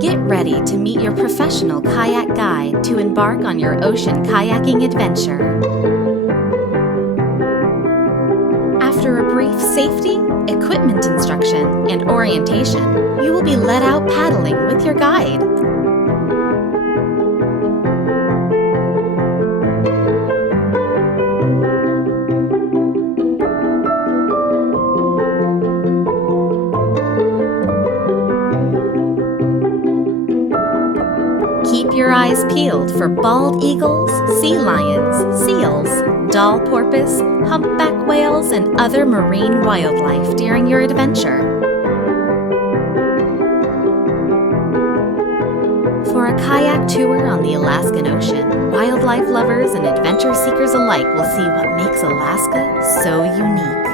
Get ready to meet your professional kayak guide to embark on your ocean kayaking adventure. After a brief safety, equipment instruction, and orientation, you will be let out paddling with your guide. Keep your eyes peeled for bald eagles, sea lions, seals, doll porpoise, humpback whales, and other marine wildlife during your adventure. For a kayak tour on the Alaskan Ocean, wildlife lovers and adventure seekers alike will see what makes Alaska so unique.